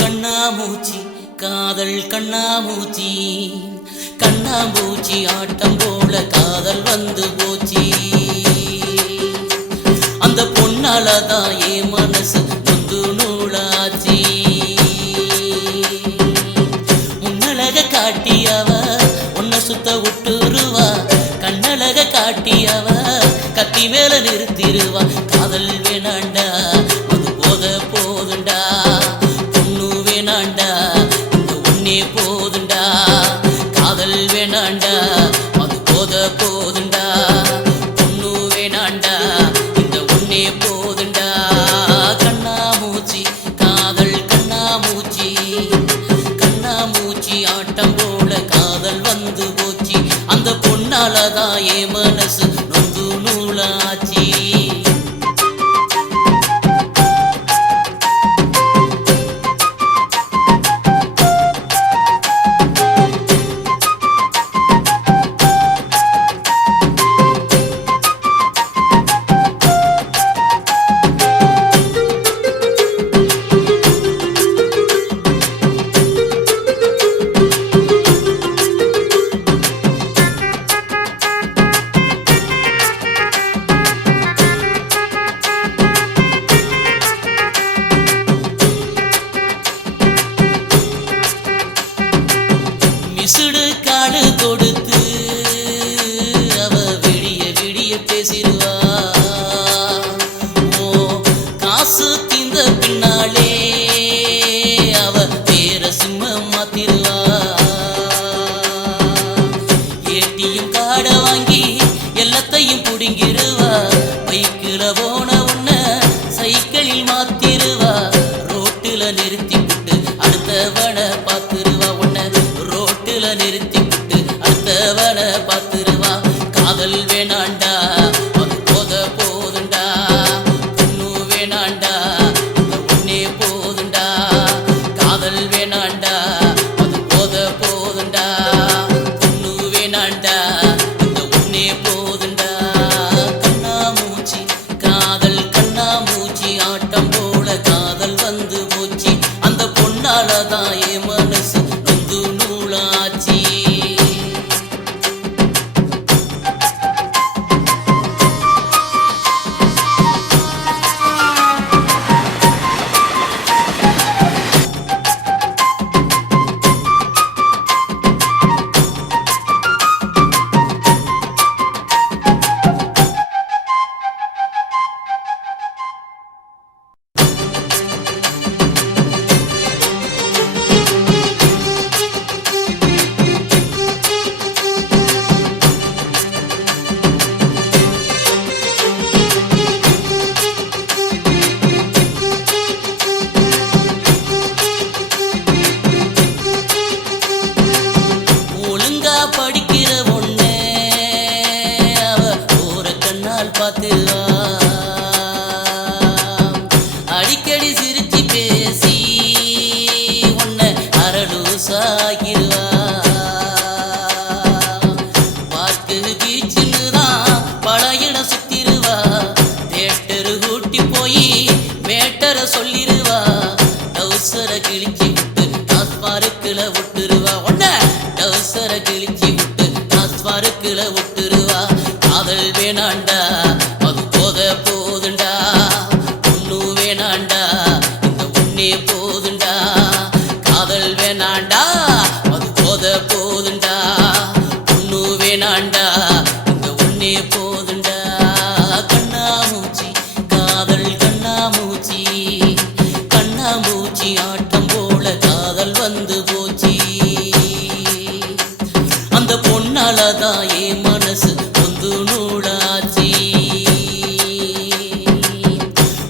கண்ணாமூச்சி காதல் கண்ணாமூச்சி கண்ணாமூச்சி ஆட்டம் போல காதல் வந்து போச்சு. அந்த பொன்னாலதான் என் மனசு நொந்து நூலாச்சு. முன்னழக காட்டியவ உன்னை சுத்த விட்டுருவா, கண்ணழக காட்டியவ கத்தி மேல நிறுத்திடுவா. காதல் வேணாண்டா அது போத போதுண்டா, பொண்ணு வேணாண்டா இந்த ஒன்னே போதுண்டா. காதல் வேணாண்டா அது போத போதுண்டா, பொண்ணு வேணாண்டா இந்த ஒன்னே போதுண்டா. கண்ணாமூச்சி காதல் கண்ணாமூச்சி கண்ணாமூச்சி ஆட்டம் போல காதல் வந்து போச்சு. அந்த பொன்னாலதான் என் மனசு நொந்து நூலாச்சு. மிசுடு காடு கொடுத்து அவ விடிய விடிய பேசிடுவா. ஓ காசு தீந்த பின்னாலே அவ பேர சிம்ம மாத்திருவா. ஏட்டியும் காடை வாங்கி எல்லாத்தையும் புடுங்கிடுவா. பைக்கில போன உன்ன சைக்கிளில் மாத்திருவா. ரோட்டுல நிறுத்தி விட்டு அடுத்தவன பார்த்துருவா. உன்ன ரோட்டுல நிறுத்தி விட்டு அடுத்தவன பார்த்துருவா. காதல் வேணாண்டா அது போத போதுண்டா, பொண்ணு வேணாண்டா இந்த ஒன்னே போதுண்டா. காதல் வேணாண்டா அது போத போதுண்டா, பொண்ணு வேணாண்டா இந்த ஒன்னே போதுண்டா. கண்ணாமூச்சி காதல் கண்ணாமூச்சி ஆட்டம் போல காதல் வந்து போச்சு. அந்த பொன்னாலதான் என் மனசு நொந்து நூலாச்சு. படிக்கிற ஒண்ணே அவ போற கண்ணால் பார்த்துவா. அடிக்கடி சிரிச்சு பேசி உன்னை அரலூசாகிருவா. பார்க்கு பீச்சுன்னுதான் பழையிட சுத்திருவா. தேட்டரு கூட்டி போய் மேட்டரை சொல்லிருவா. டவுசர கிழிச்சு விட்டு டாஸ்மார்க்குல விட்டுருவா. உன்ன டவுசர கிழிச்சு விட்டு டாஸ்மார்க்குல விட்டுருவா. காதல் வேணாண்டா அது போத போதுண்டா, பொண்ணு வேணாண்டா இந்த ஒன்னே போதுண்டா. காதல் வேணாண்டா அது போத போதுண்டா, பொண்ணு வேணாண்டா இந்த ஒன்னே போதுண்டா. கண்ணாமூச்சி காதல் கண்ணாமூச்சி கண்ணாமூச்சி ஆட்டம் போல காதல் வந்து போச்சு. அந்த பொன்னாலதான் என் மனசு நொந்து நூலாச்சு.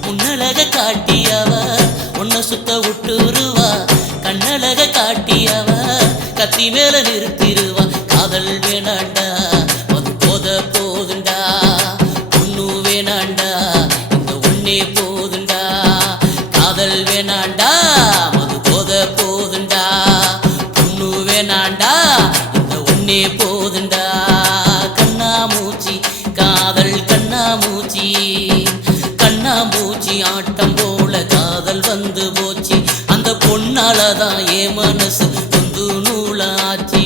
முன்னழக காட்டியவ உன்னை சுத்த விட்டுருவா. கண்ணழக காட்டியவ கத்தி மேல நிறுத்திடுவா. காதல் வேணாண்டா அது போத போதுண்டா, பொண்ணு வேணாண்டா இந்த ஒன்னே போதுண்டா. காதல் வேணாண்டா அது போத போதுண்டா, பொண்ணு வேணாண்டா இந்த ஒன்னே போதுண்டா. கண்ணாமூச்சி காதல் கண்ணாமூச்சி கண்ணாமூச்சி ஆட்டம் போல காதல் வந்து போச்சு. அந்த அந்த பொண்ணாலதான் என் மனசு நொந்து நூலாச்சு.